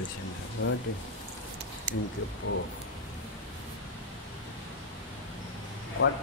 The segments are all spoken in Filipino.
Praise the Lord. Thank you po. What?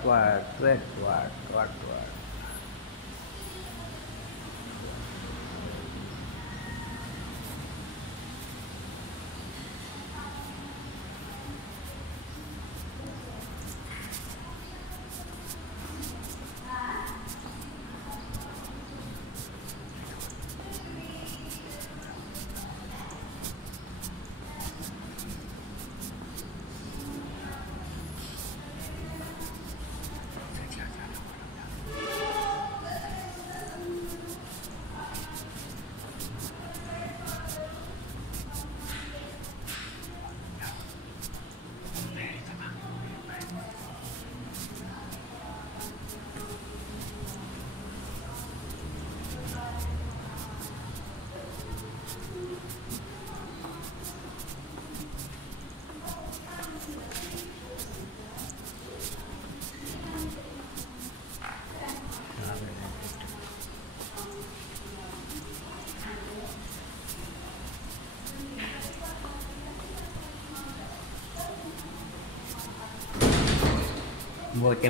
Buti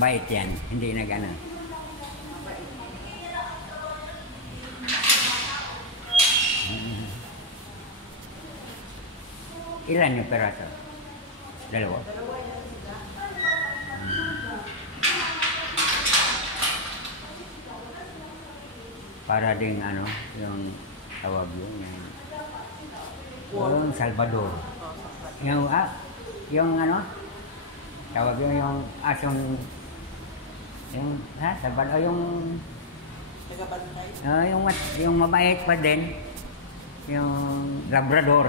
bait yan, hindi na gano'n. Ilan yung peraso? Dalawa? Para ding ano, yung tawag yung Salvador. Yung ano? Tawag yung asong Salvador, yung tagabantay. Yung mabait pa din, yung Labrador.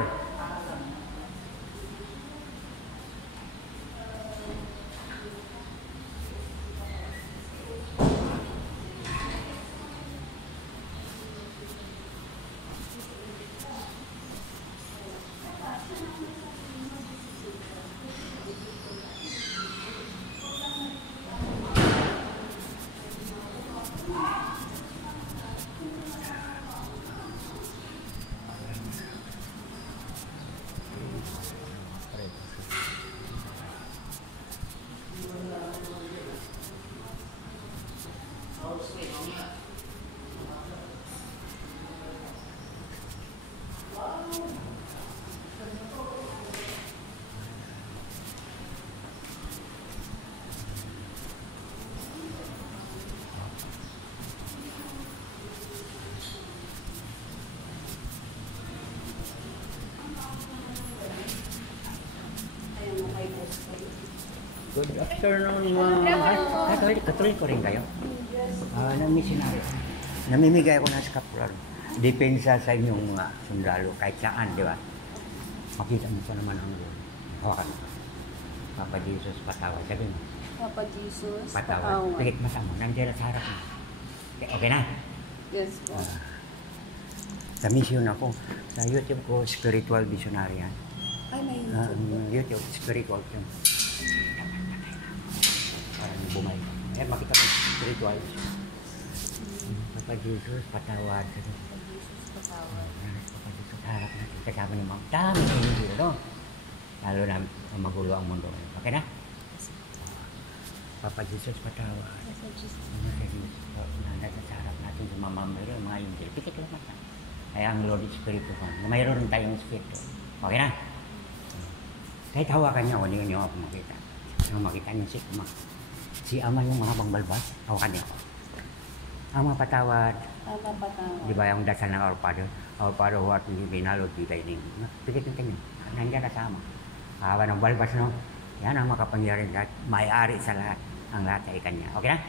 Good afternoon, mga Katoliko rin kayo? Missionary. Namimigay ako ng scapular. Depensa sa inyong sundalo, kahit saan, di ba? Makita mo pa naman ang hawakan. Papa Jesus, patawad. Sabi mo. Papa Jesus, patawad. Pikit mata mo, nandiyan sa harap mo. Okay na? Yes po. Sa mission ako. Sa YouTube ko, Spiritual Visionary yan. Ay, may YouTube. YouTube, Spiritual yun. Parang bumay. Ayan, makita mo, Spiritual. Papa Jesus, patawad. Papa Jesus, patawad. Papa Jesus, harap natin. Kasama ni Ma'am. Dami hindi, no? Lalo na magulo ang mundo. Okay na? Papa Jesus, patawad. Papa Jesus. Nandang sa harap natin sa mamamero, mga angel. Pikit lang mata. Kaya ang Lord Espiritu ko. Mayroon tayong Espiritu. Okay na? Kahit hawakan niya, hindi niyo ako makita. Yung makita niyo si Ama yung mahabang balbas, hawakan niyo. Ama, patawad. Ama, patawad. Di ba yung dasal ng Our Father? Our Father who art in heaven, hallowed be thy name. Pikit niyo. Nandiyan na sa Ama. Hawa ng balbas, no? Yan ang makapangyarihan lahat. May-ari sa lahat. Ang lahat ay kanya. Okay na?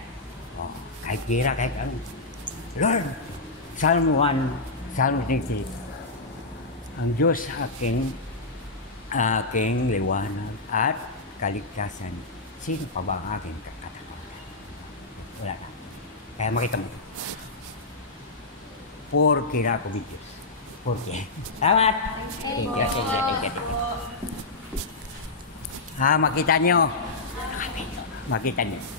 Oh, kahit gira, kahit ano. Lord, Psalm 1, Psalm 60. Ang Diyos aking liwanag at kaligtasan. Sino pa ba ang aking kakatakutan? Wala na. Kaya makita mo ito. Porque na ako Diyos. Porque. Salamat! Thank you. Makita nyo. Makita nyo.